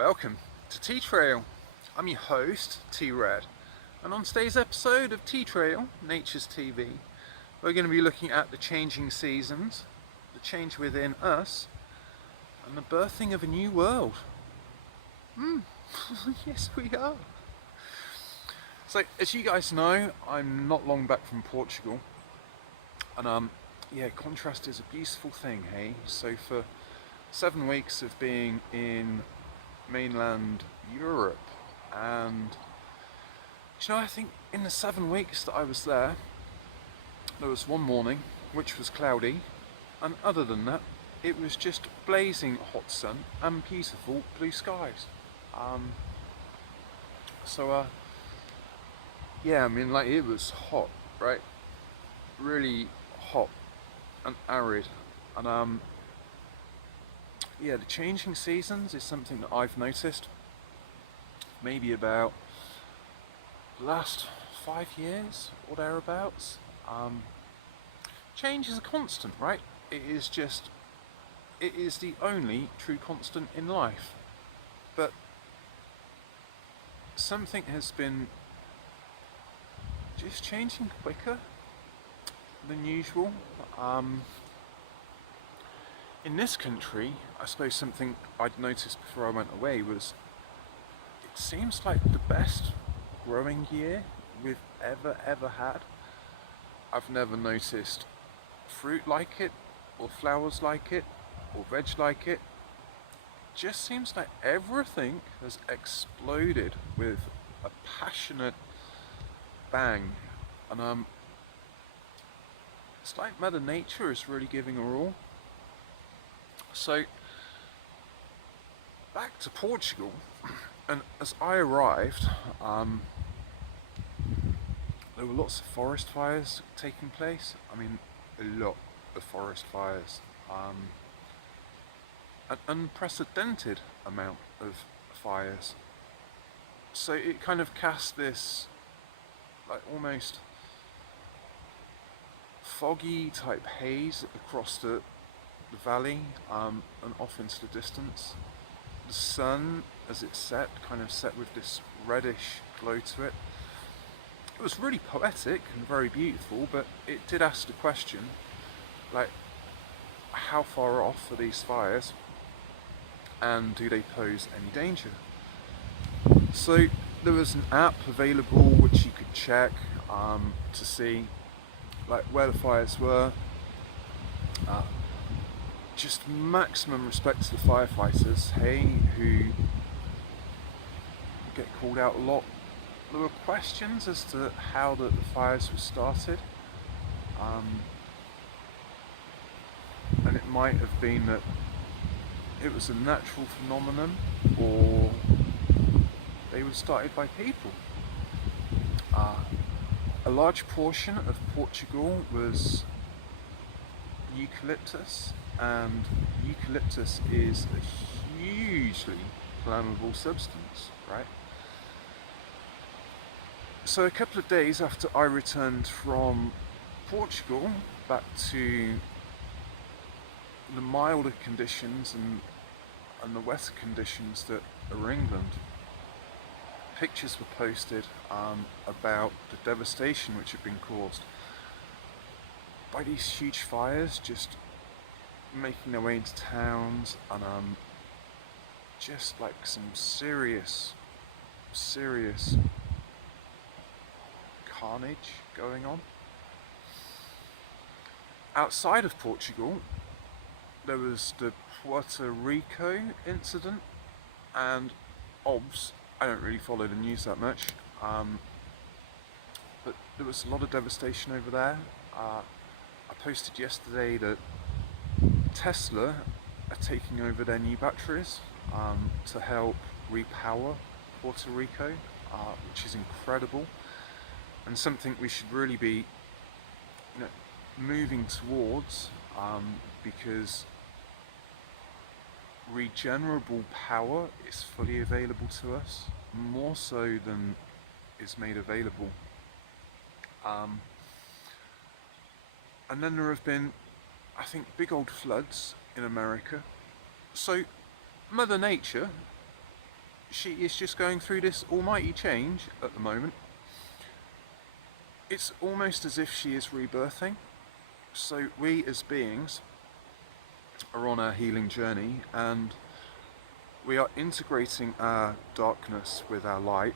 Welcome to T-Trail. I'm your host, T-Red, and on today's episode of T-Trail, Nature's TV, we're going to be looking at the changing seasons, the change within us, and the birthing of a new world. Yes we are. So, as you guys know, I'm not long back from Portugal, and contrast is a beautiful thing, hey? So for 7 weeks of being in mainland Europe, and I think in the 7 weeks that I was there was one morning which was cloudy, and other than that it was just blazing hot sun and beautiful blue skies. um, so yeah, I mean, like, it was hot, right? Really hot and arid, and yeah, the changing seasons is something that I've noticed maybe about the last 5 years or thereabouts. Change is a constant, right? It is the only true constant in life. But something has been just changing quicker than usual. In this country, I suppose something I'd noticed before I went away was it seems like the best growing year we've ever had. I've never noticed fruit like it, or flowers like it, or veg like it. Just seems like everything has exploded with a passionate bang, and it's like Mother Nature is really giving her all. So back to Portugal, and as I arrived, there were lots of forest fires taking place. I mean, a lot of forest fires. An unprecedented amount of fires. So it kind of cast this, like, almost foggy type haze across the valley, and off into the distance. The sun, as it set, kind of set with this reddish glow to it. It was really poetic and very beautiful, but it did ask the question, like, how far off are these fires, and do they pose any danger? So there was an app available which you could check to see, like, where the fires were. Just maximum respect to the firefighters, hey, who get called out a lot. There were questions as to how the fires were started, and it might have been that it was a natural phenomenon, or they were started by people. A large portion of Portugal was eucalyptus, and eucalyptus is a hugely flammable substance, right? So a couple of days after I returned from Portugal back to the milder conditions and the wetter conditions that are England, pictures were posted about the devastation which had been caused by these huge fires, just making their way into towns, and just like some serious carnage going on. Outside of Portugal, there was the Puerto Rico incident, and obvs, I don't really follow the news that much, but there was a lot of devastation over there. I posted yesterday that Tesla are taking over their new batteries to help repower Puerto Rico, which is incredible, and something we should really be, moving towards, because regenerable power is fully available to us, more so than is made available. And then there have been, I think, big old floods in America. So Mother Nature she is just going through this almighty change at the moment. It's almost as if she is rebirthing. So we as beings are on our healing journey, and we are integrating our darkness with our light,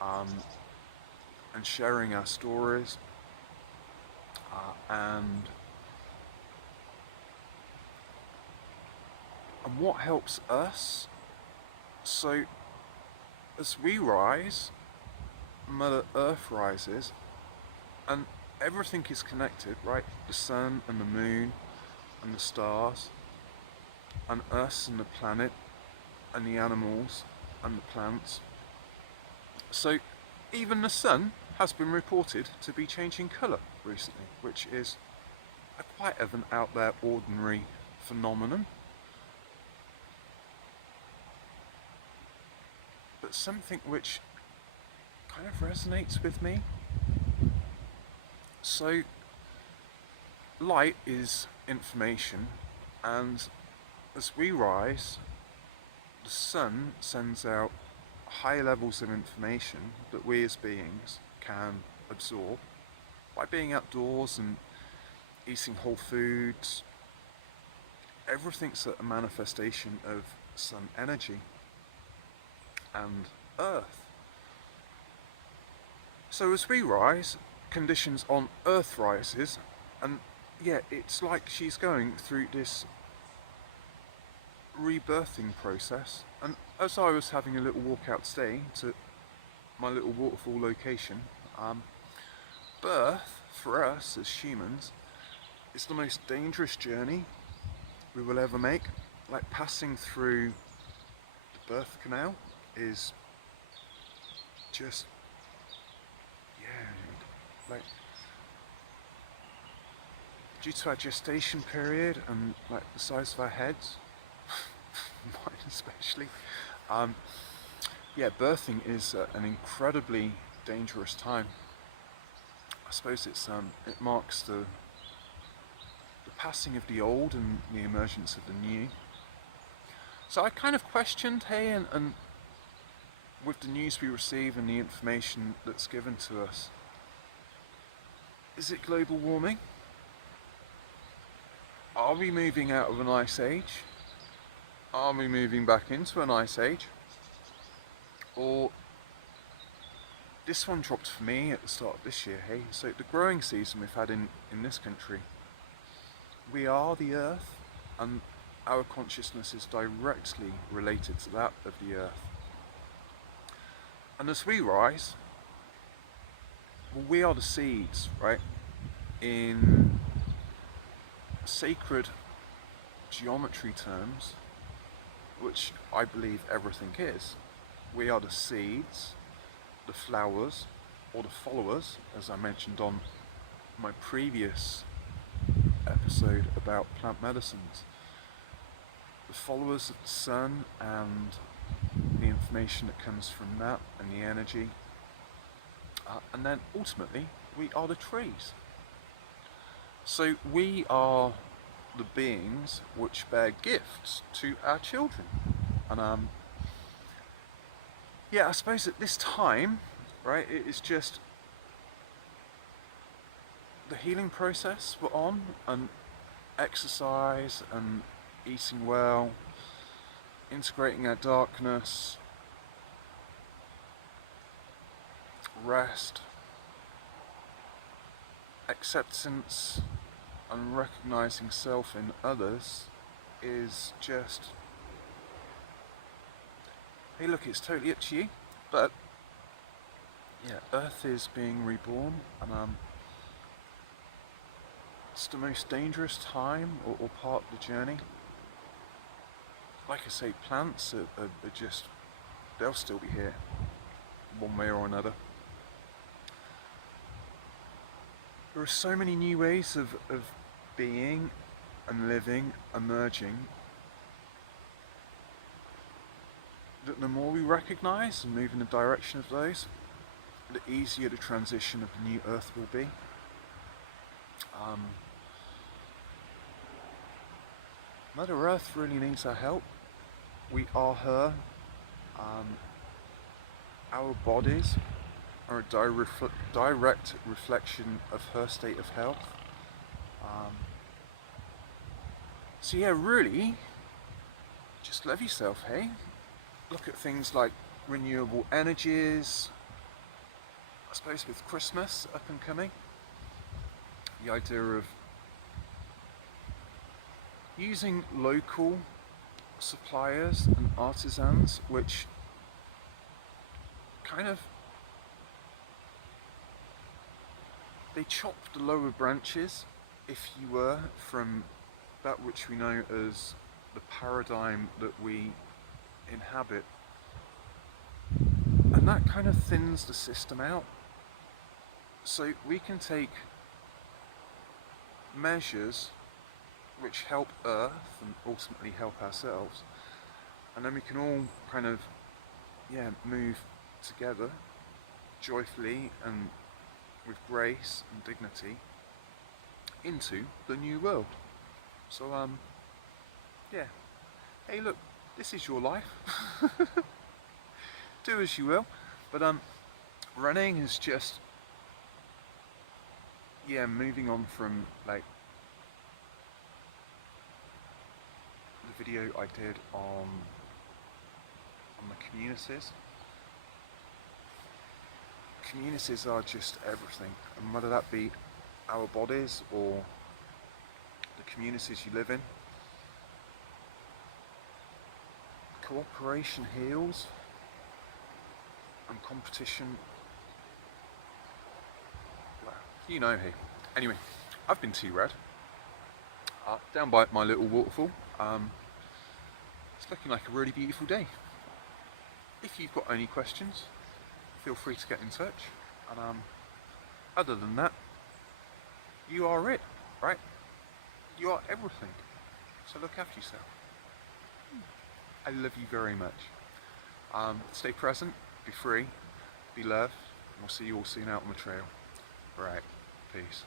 um, and sharing our stories, and what helps us. So as we rise, Mother Earth rises, and everything is connected, right? The sun and the moon and the stars and us and the planet and the animals and the plants. So even the sun has been reported to be changing colour recently, which is quite of an out there ordinary phenomenon. But something which kind of resonates with me. So light is information, and as we rise, the sun sends out high levels of information that we as beings can absorb by being outdoors and eating whole foods. Everything's a manifestation of sun energy and earth. So as we rise, conditions on earth rises, and yeah, it's like she's going through this rebirthing process. And as I was having a little walk out today to my little waterfall location, birth for us as humans is the most dangerous journey we will ever make. Like passing through the birth canal is just, yeah, like due to our gestation period and like the size of our heads, mine especially, yeah, birthing is an incredibly dangerous time. I suppose it marks the passing of the old and the emergence of the new. So I kind of questioned, hey, and with the news we receive and the information that's given to us, is it global warming? Are we moving out of an ice age? Are we moving back into an ice age? Or this one dropped for me at the start of this year, hey? So the growing season we've had in this country, we are the earth, and our consciousness is directly related to that of the earth. And as we rise, well, we are the seeds, right? In sacred geometry terms, which I believe everything is, we are the seeds, the flowers, or the followers, as I mentioned on my previous episode about plant medicines. The followers of the sun and the information that comes from that and the energy, and then ultimately we are the trees. So we are the beings which bear gifts to our children. And yeah, I suppose at this time, right, it is just the healing process we're on, and exercise and eating well, integrating our darkness, rest, acceptance, and recognizing self in others is just, hey look, it's totally up to you. But yeah, Earth is being reborn, and it's the most dangerous time or part of the journey. Like I say, plants are just, they'll still be here one way or another. There are so many new ways of being and living emerging, that the more we recognise and move in the direction of those, the easier the transition of the new Earth will be. Mother Earth really needs our help. We are her. our bodies are a direct reflection of her state of health. Um, so yeah, really, just love yourself, hey? Look at things like renewable energies. I suppose with Christmas up and coming, the idea of using local suppliers and artisans, which kind of, they chop the lower branches, if you were, from that which we know as the paradigm that we inhabit, and that kind of thins the system out. So we can take measures which help Earth and ultimately help ourselves, and then we can all kind of, yeah, move together joyfully and with grace and dignity into the new world. So yeah, hey look, this is your life. Do as you will, but running is just, yeah, moving on from like the video I did on the communities. Communities are just everything, and whether that be our bodies or the communities you live in, cooperation heals and competition, well, you know who. Anyway, I've been T-Rad, down by my little waterfall. It's looking like a really beautiful day. If you've got any questions, feel free to get in touch, and other than that, you are it, right? You are everything, so look after yourself. I love you very much. Stay present, be free, be loved, and we'll see you all soon out on the trail. Right, peace.